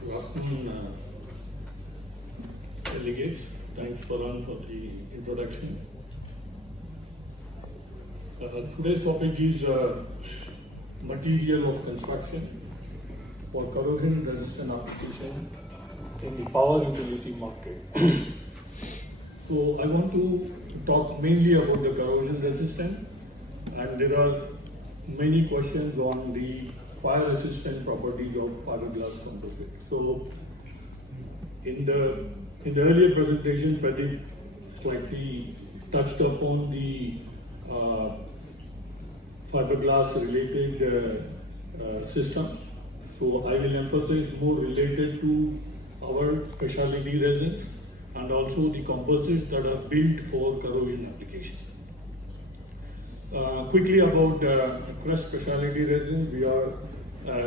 Good afternoon, delegates. Thanks, Paran, for the introduction. Today's topic is material of construction for corrosion-resistant application in the power utility market. So I want to talk mainly about the corrosion resistant, and there are many questions on the fire resistant properties of fiberglass composite. So in the earlier presentation, Pradeep slightly touched upon the fiberglass related systems. So I will emphasize more related to our specialty resins and also the composites that are built for corrosion applications. Quickly about crushed specialty resin, we are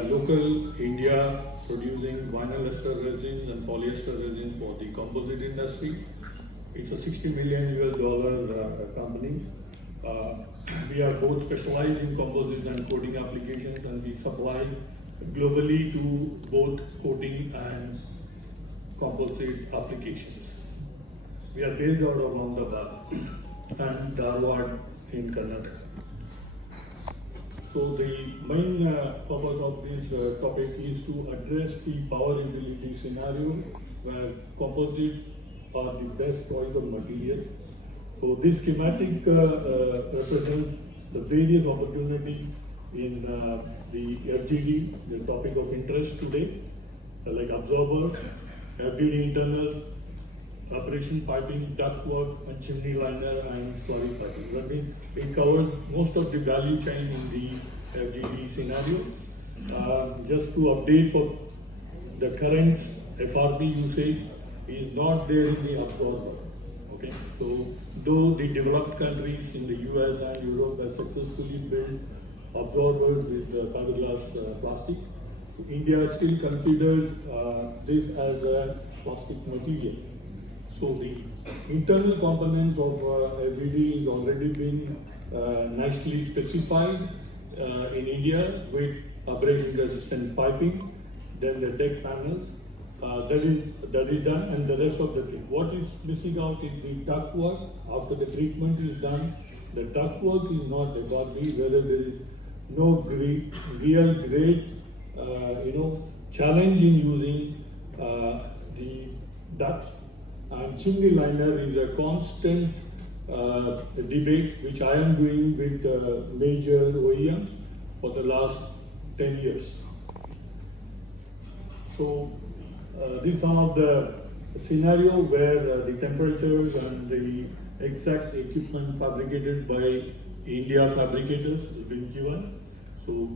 local India producing vinyl ester resins and polyester resin for the composite industry. It's a $60 million company. We are both specialized in composites and coating applications, and we supply globally to both coating and composite applications. We are based out of Ahmedabad and Dharwad in Karnataka. So the main purpose of this topic is to address the power utility scenario where composites are the best choice of materials. So this schematic represents the various opportunities in the FGD, the topic of interest today, like absorber, FGD internal, operation piping, ductwork, and chimney liner and slurry piping. That means it covers most of the value chain in the FGD scenario. Just to update for the current FRP usage is not there in the absorber. Okay, so though the developed countries in the US and Europe have successfully built absorbers with fiberglass plastic, India still considers this as a plastic material. So the internal components of FGD is already been nicely specified in India with abrasion resistant piping, then the deck panels, that is done, and the rest of the thing. What is missing out is the ductwork. After the treatment is done, the ductwork is not FRP, whether there is no real great challenge in using the ducts. And chimney liner is a constant debate which I am doing with major OEMs for the last 10 years. So this is some of the scenario where the temperatures and the exact equipment fabricated by India fabricators has been given. So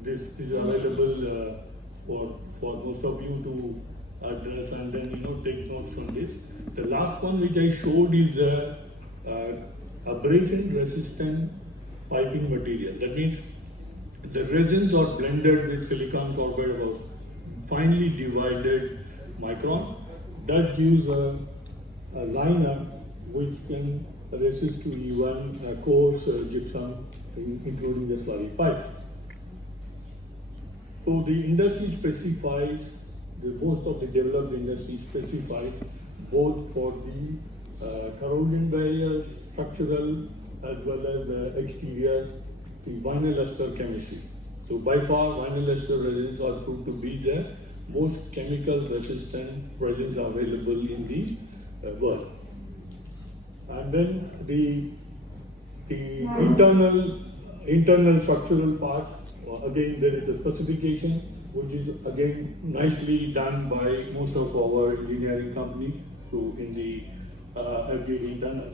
this is available for most of you to address and then take notes from this. The last one which I showed is the abrasion resistant piping material. That means the resins are blended with silicon carbide of finely divided micron. That gives a liner which can resist to even coarse gypsum, including the slurry pipe. So the industry specifies, most of the developed industry specifies both for the corrosion barriers, structural as well as the exterior, the vinyl ester chemistry. So by far vinyl ester resins are proved to be the most chemical resistant resins available in the world. And then the internal structural parts, again there is a specification which is again nicely done by most of our engineering companies in the FGD internal.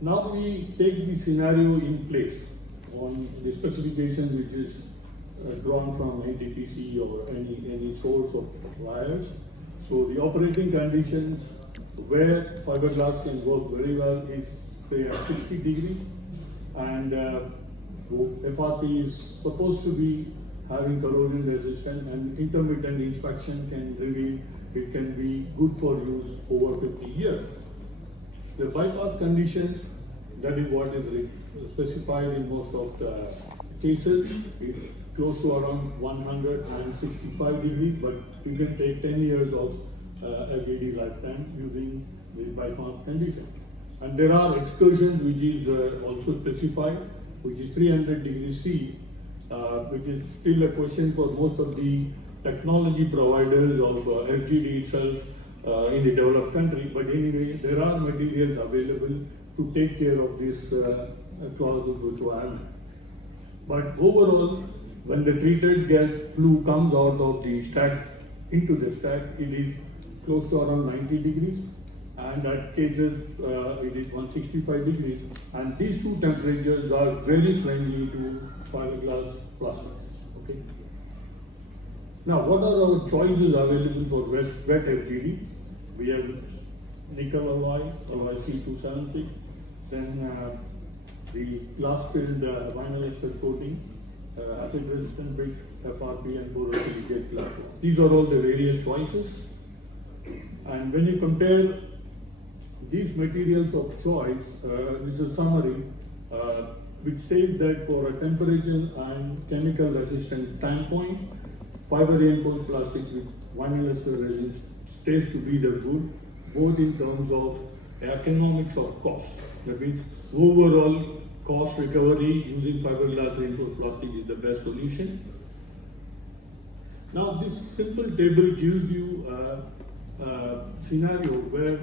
Now we take the scenario in place on the specification which is drawn from NTPC or any source of suppliers. So the operating conditions where fiberglass can work very well is say at 60 degrees, and FRP is supposed to be having corrosion resistance, and intermittent inspection can reveal it can be good for use over 50 years. The bypass conditions, that is what is specified in most of the cases. close to around 165 degrees, but you can take 10 years of FGD lifetime using the bypass condition. And there are excursions which is also specified, which is 300 degrees C, which is still a question for most of the technology providers of FGD itself in the developed country. But anyway, there are materials available to take care of this clauses requirement. But overall, when the treated gas flue comes out of the stack into the stack, it is close to around 90 degrees, and at cases it is 165 degrees. And these two temperatures are very friendly to fiberglass plastic. Okay. Now, what are our choices available for wet FGD? We have nickel alloy C276, then the glass-filled vinyl ester coating, acid-resistant brick, FRP, and borosilicate glass. These are all the various choices. And when you compare these materials of choice, this is a summary which says that for a temperature and chemical resistant standpoint, fiber reinforced plastic with vinyl ester resin stays to be the good, both in terms of economics of cost. That means overall cost recovery using fiberglass reinforced plastic is the best solution. Now, this simple table gives you a scenario where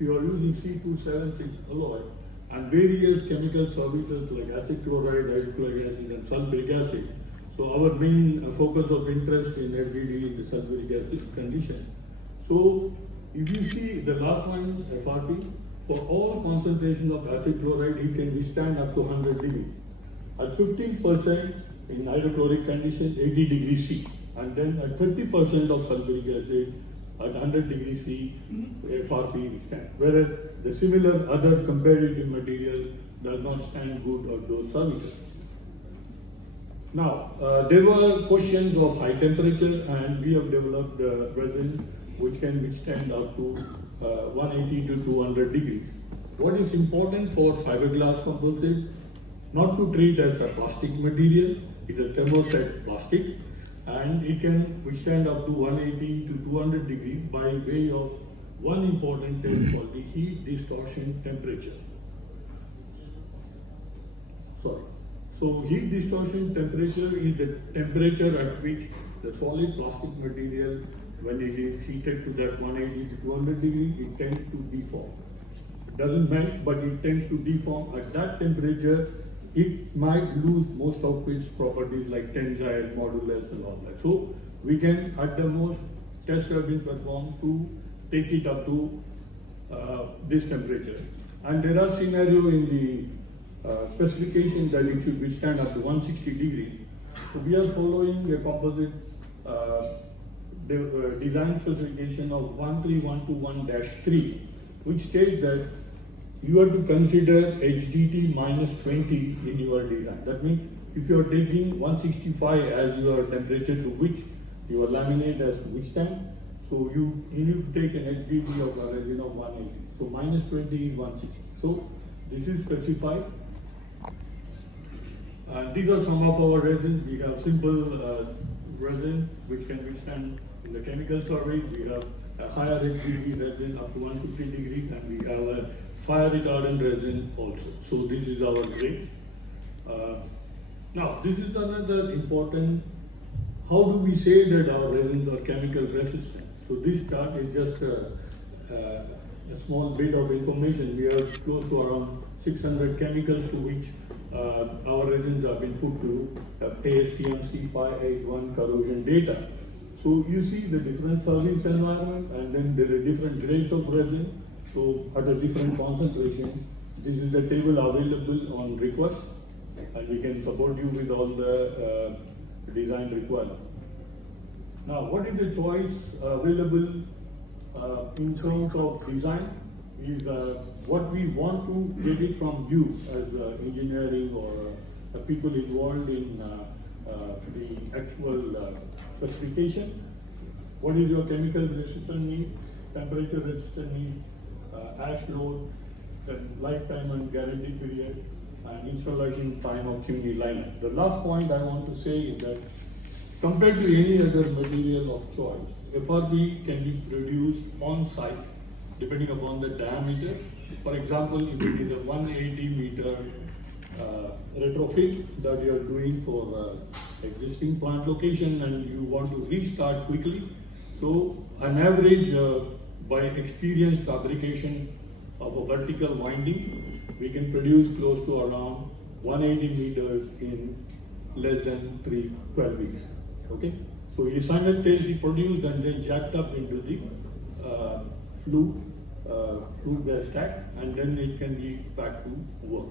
you are using C276 alloy and various chemical services like acid chloride, hydrochloric acid, and sulfuric acid. So our main focus of interest in FGD is the sulfuric acid condition. So if you see the last one, FRP, for all concentrations of acid chloride, it can withstand up to 100 degrees. At 15% in hydrochloric condition, 80 degrees C. And then at 30% of sulfuric acid, at 100 degrees C, FRP withstand. Whereas the similar other comparative material does not stand good on those services. Now, there were questions of high temperature, and we have developed resin which can withstand up to 180 to 200 degrees. What is important for fiberglass composite? Not to treat as a plastic material, it is a thermoset plastic, and it can withstand up to 180 to 200 degrees by way of one important thing called the heat distortion temperature. So heat distortion temperature is the temperature at which the solid plastic material, when it is heated to that 180 to 200 degrees, it tends to deform. It doesn't melt, but it tends to deform. At that temperature, it might lose most of its properties like tensile, modulus, and all that. So we can, at the most, tests have been performed to take it up to this temperature. And there are scenarios in the specification that it should withstand up to 160 degrees. So we are following a composite design specification of 13121-3, which states that you have to consider HDT minus 20 in your design. That means if you are taking 165 as your temperature to which your laminate has to withstand, so you need to take an HDT of a resin of 180. So minus 20 is 160. So this is specified. These are some of our resins. We have simple resin which can withstand in the chemical survey. We have a higher HDT resin up to 150 degrees, and we have a fire retardant resin also. So this is our grade. Now this is another important, how do we say that our resins are chemical resistant? So this chart is just a small bit of information. We have close to around 600 chemicals to which our resins have been put to ASTM C581 corrosion data. So you see the different service environment, and then there are different grades of resin. So at a different concentration, this is the table available on request, and we can support you with all the design requirements. Now, what is the choice available in terms of design is what we want to get it from you as engineering or people involved in the actual specification. What is your chemical resistant need, temperature resistant need, ash load, lifetime and guarantee period, and installation time of chimney liner. The last point I want to say is that compared to any other material of choice, FRP can be produced on site depending upon the diameter. For example, if it is a 180 meter retrofit that you are doing for existing plant location and you want to restart quickly, so an average by experienced fabrication of a vertical winding, we can produce close to around 180 meters in less than 12 weeks. Okay, so you simultaneously produced and then jacked up into the flue gas stack, and then it can be back to work.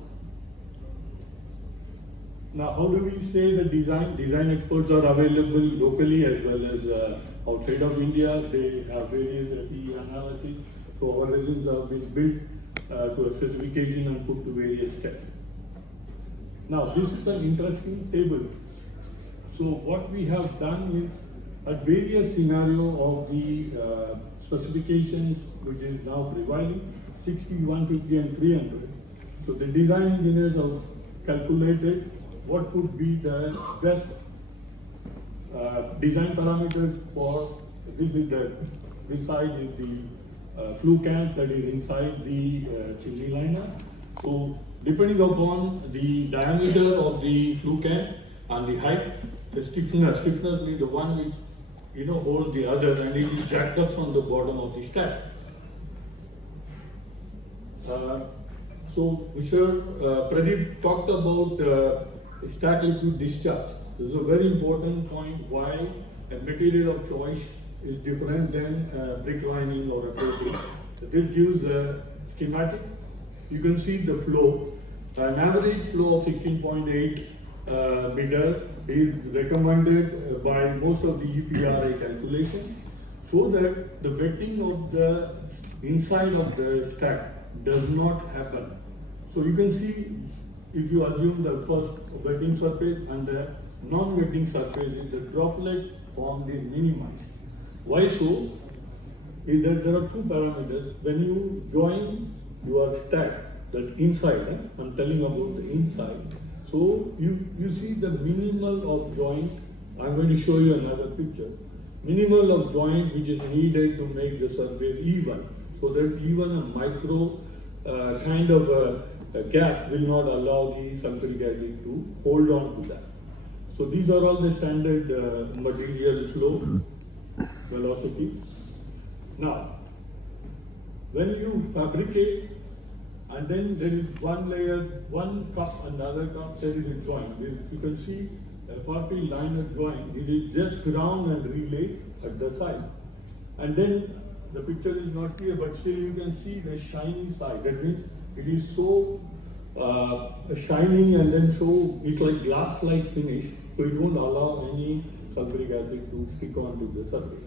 Now, how do we say the design? Design experts are available locally as well as outside of India. They have various FE analysis. So our resins have been built to a specification and put to various steps. Now, this is an interesting table. So what we have done is at various scenario of the specifications which is now prevailing, 60, 150 and 300. So the design engineers have calculated what could be the best design parameters for this side is the flue can that is inside the chimney liner. So depending upon the diameter of the flue can and the height, the stiffener means the one which holds the other, and it is jacked up from the bottom of the stack. So Mr. Pradeep talked about stack liquid discharge. This is a very important point why a material of choice is different than brick lining or a coating. So this gives a schematic. You can see the flow. An average flow of 16.8 meter is recommended by most of the EPRA calculation, so that the wetting of the inside of the stack does not happen. So you can see, if you assume the first wetting surface and the non-wetting surface, the droplet formed is minimized. Why so? Is that there are two parameters. When you join your stack, that inside, I'm telling about the inside. So you see the minimal of joint. I'm going to show you another picture. Minimal of joint which is needed to make the surface even, so that even a micro kind of a gap will not allow the sulfuric acid to hold on to that. So these are all the standard material flow velocity. Now, when you fabricate, and then there is one layer, one cup, another cup, there is a joint. You can see FRP liner joint, it is just ground and relayed at the side. And then the picture is not clear, but still you can see the shiny side. That means it is so shining, and then so it's like glass-like finish, so it won't allow any sulfuric acid to stick onto the surface.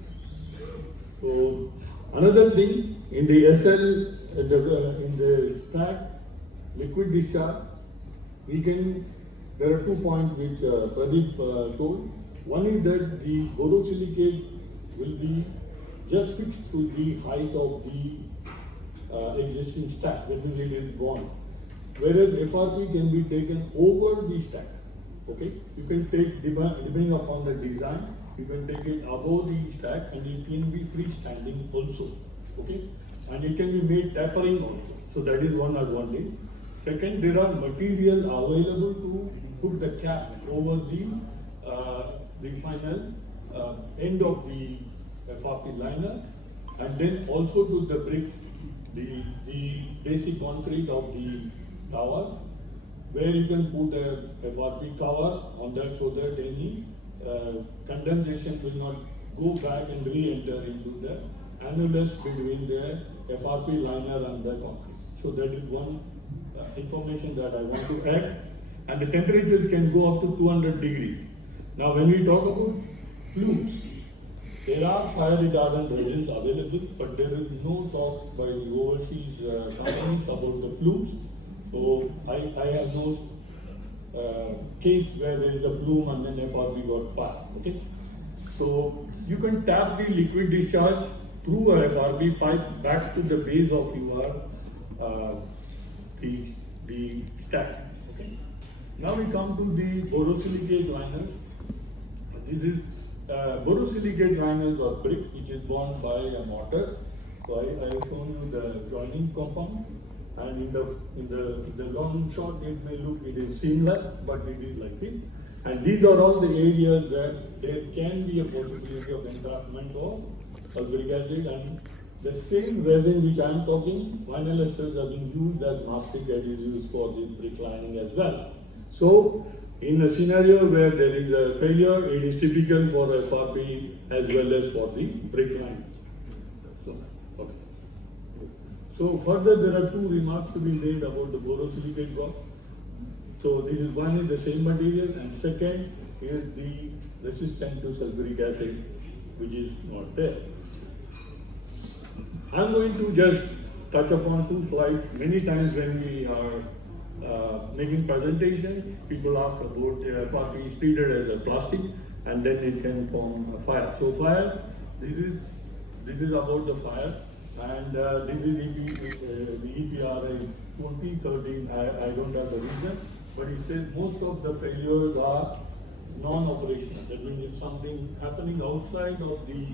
So another thing, in the SL, in the stack liquid discharge, there are 2 points which Pradeep told. One is that the borosilicate will be just fixed to the height of the existing stack, that means it is bond. Whereas FRP can be taken over the stack. Okay, you can take, depending upon the design, you can take it above the stack, and it can be freestanding also. Okay, and it can be made tapering also. So that is one advantage. Second, there are material available to put the cap over the final end of the FRP liner, and then also to the brick, the basic concrete of the tower, where you can put a FRP cover on that, so that any condensation will not go back and re-enter into the annulus between the FRP liner and the concrete. So that is one information that I want to add. And the temperatures can go up to 200 degrees. Now when we talk about flues, there are fire retardant resins available, but there is no talk by the overseas companies about the flues. So I have no case where there is a plume and then FRP got fire. Okay, so you can tap the liquid discharge through a FRP pipe back to the base of your the stack. Okay. Now we come to the borosilicate liners. This is borosilicate liners or brick which is borne by a mortar. So I have shown you the joining compound, and in the long shot it may look it is seamless, but it is like this. And these are all the areas where there can be a possibility of entrapment of sulfuric acid, and the same resin which I am talking, vinyl esters have been used as mastic that is used for the brick lining as well. So in a scenario where there is a failure, it is typical for FRP as well as for the brick line. So further there are two remarks to be made about the borosilicate block. So this is one is the same material, and second is the resistance to sulfuric acid, which is not there. I am going to just touch upon two slides. Many times when we are making presentations, people ask about FRP is treated as a plastic, and then it can form a fire. So fire, this is about the fire, and this is the EPR is 2013. I don't have the reason, but it says most of the failures are non-operational. That means if something happening outside of the,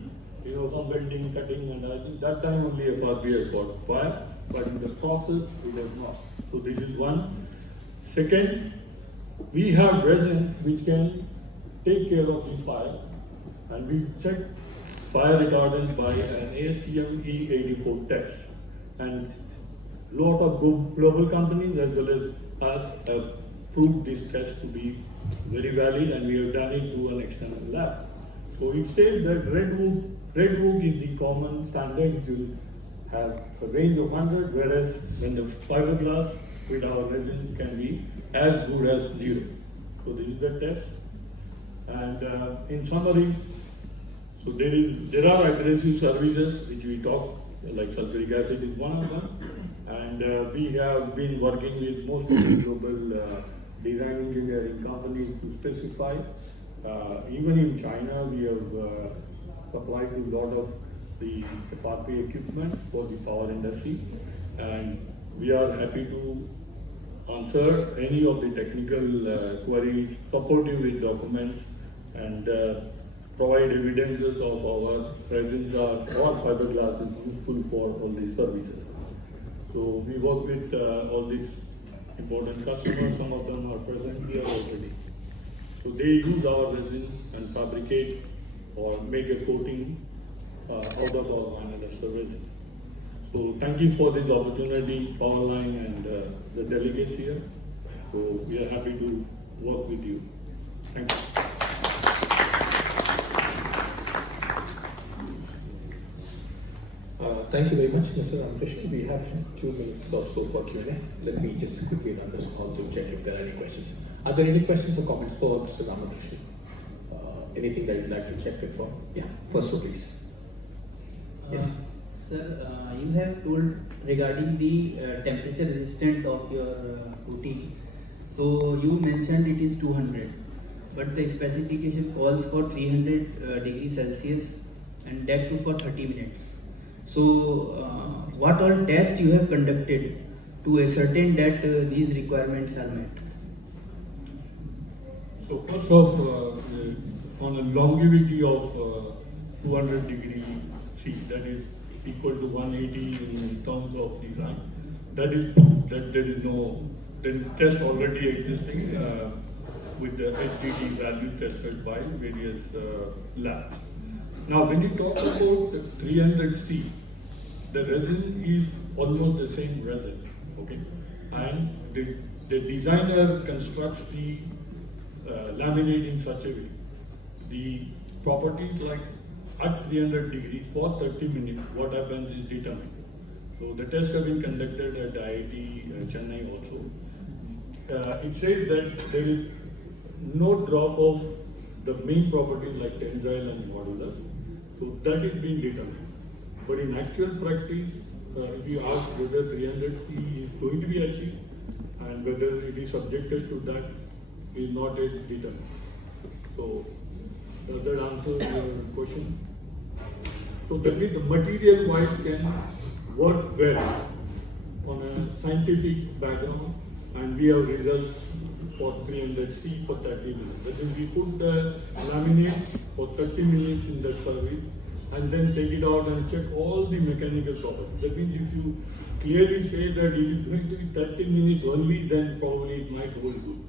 some welding, cutting, and I think that time only FRP has got fire, but in the process it has not. So this is one. Second, we have resins which can take care of the fire, and we check fire retardance by an ASTM E84 test. And lot of global companies as well as us have proved this test to be very valid, and we have done it through an external lab. So it says that red wood is the common standard which will have a range of 100, whereas when the fiberglass with our resins can be as good as 0. So this is the test. And in summary, so there are aggressive services which we talk, like sulfuric acid is one of them, and we have been working with most of the global design engineering companies to specify. Even in China, we have supplied to a lot of the FRP equipment for the power industry, and we are happy to answer any of the technical queries, supportive with documents, and provide evidences of our resins or fiberglass is useful for all these services. So we work with all these important customers. Some of them are present here already. So they use our resin and fabricate or make a coating out of our vinyl ester resin. So thank you for this opportunity, Powerline and the delegates here. So we are happy to work with you. Thank you. Thank you very much, Mr. Ramakrishnan. We have 2 minutes or so for Q&A. Let me just quickly run this call to check if there are any questions. Are there any questions or comments for Mr. Ramakrishnan? Anything that you'd like to check before? Yeah, first one, please. Yes. Sir, you have told regarding the temperature resistant of your coating. So you mentioned it is 200, but the specification calls for 300 degrees Celsius and that too for 30 minutes. So what all tests you have conducted to ascertain that these requirements are met? So first off, on a longevity of 200 degree C, that is equal to 180 in terms of the line, that there is no test already existing with the FGD value tested by various labs. Now when you talk about the 300 C, the resin is almost the same resin, okay? And the designer constructs the laminate in such a way. The properties like at 300 degrees for 30 minutes, what happens is determined. So the tests have been conducted at IIT Chennai also. It says that there is no drop of the main properties like tensile and modulus. So that is being determined. But in actual practice, if you ask whether 300 C is going to be achieved and whether it is subjected to that is not yet determined. So does that answer your question? So that means the material wise can work well on a scientific background and we have results for 300C for 30 minutes. That is, we put the laminate for 30 minutes in that service and then take it out and check all the mechanical properties. That means if you clearly say that it is going to be 30 minutes only, then probably it might hold good.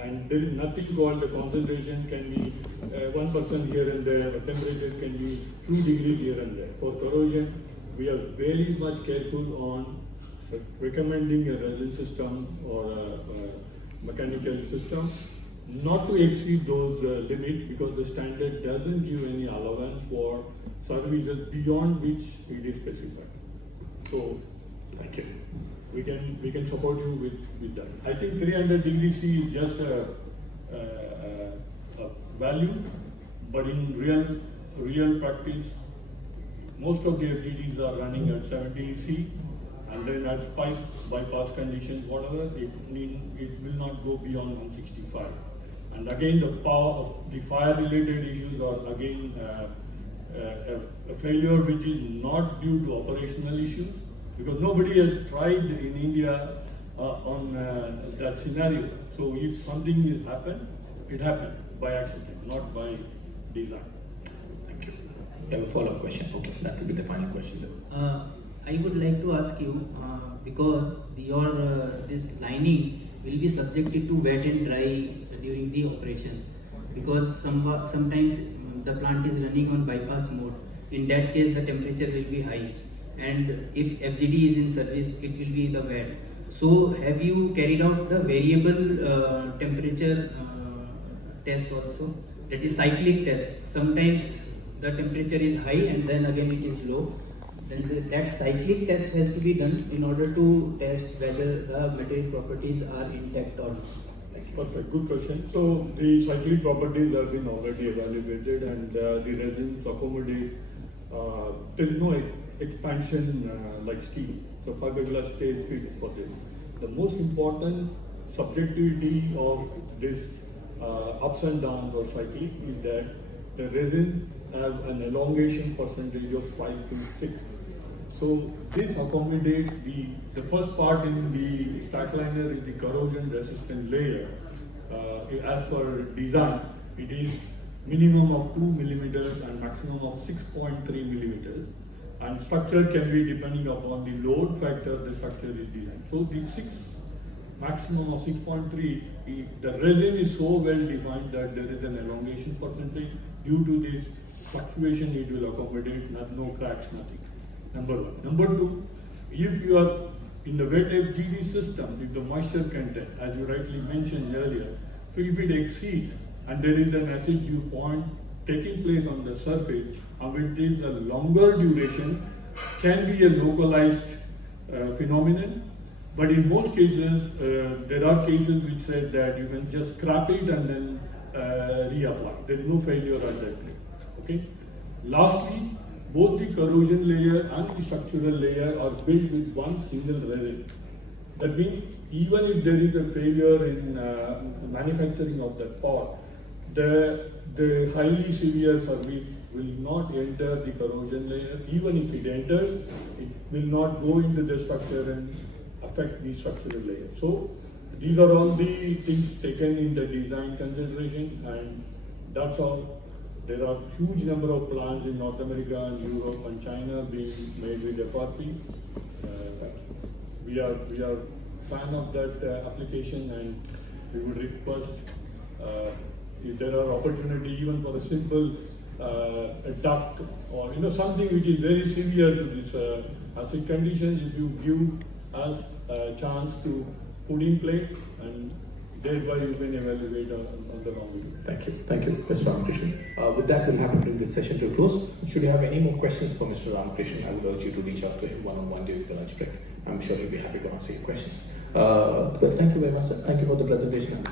And there is nothing called the concentration can be 1% here and there, the temperature can be 2 degrees here and there. For corrosion, we are very much careful on recommending a resin system or a mechanical system not to exceed those limits, because the standard doesn't give any allowance for services beyond which it is specified. So, Thank you. we can support you with that. I think 300 degrees C is just a value, but in real practice, most of the FGDs are running at 70 C, and then at spike bypass conditions, whatever, it will not go beyond 165. And again, the fire-related issues are again a failure which is not due to operational issues, because nobody has tried in India on that scenario. So if something has happened, it happened by accident, not by design. Thank you. You have a follow-up question? Okay, that will be the final question then. I would like to ask you, because your this lining will be subjected to wet and dry during the operation, because sometimes the plant is running on bypass mode. In that case, the temperature will be high, and if FGD is in service, it will be in the wet. So, have you carried out the variable temperature test also? That is cyclic test. Sometimes the temperature is high and then again it is low. Then that cyclic test has to be done in order to test whether the material properties are intact or not. Perfect, good question. So the cyclic properties have been already evaluated, and the resins accommodate. There is no expansion like steel. So fiberglass stays fit for this. The most important subjectivity of this ups and downs or cyclic is that the resin has an elongation percentage of 5 to 6. So this accommodates the first part in the stack liner is the corrosion resistant layer. As per design, it is minimum of 2 millimeters and maximum of 6.3 millimeters. And structure can be depending upon the load factor the structure is designed. So the maximum of 6.3, the resin is so well defined that there is an elongation percentage. Due to this fluctuation, it will accommodate no cracks, nothing. Number one. Number two, if you are in the wet FGD system, if the moisture content, as you rightly mentioned earlier, so if it exceeds and there is an acidity point taking place on the surface, and it is a longer duration, can be a localized phenomenon. But in most cases, there are cases which say that you can just scrap it and then reapply. There is no failure at that place. Okay. Lastly, both the corrosion layer and the structural layer are built with one single resin. That means even if there is a failure in manufacturing of that part, the highly severe service will not enter the corrosion layer. Even if it enters, it will not go into the structure and affect the structural layer. So these are all the things taken in the design consideration, and that's all. There are huge number of plants in North America and Europe and China being made with FRP. We are fan of that application, and we would request if there are opportunity even for a simple a duct or something which is very severe to this acid conditions, if you give us a chance to put in place, and thereby you can evaluate on the long way. Thank you. Thank you, Mr. Ramakrishnan. With that, we'll have to bring this session to a close. Should you have any more questions for Mr. Ramakrishnan, I would urge you to reach out to him one-on-one during the lunch break. I'm sure he'll be happy to answer your questions. Well, thank you very much, sir. Thank you for the presentation.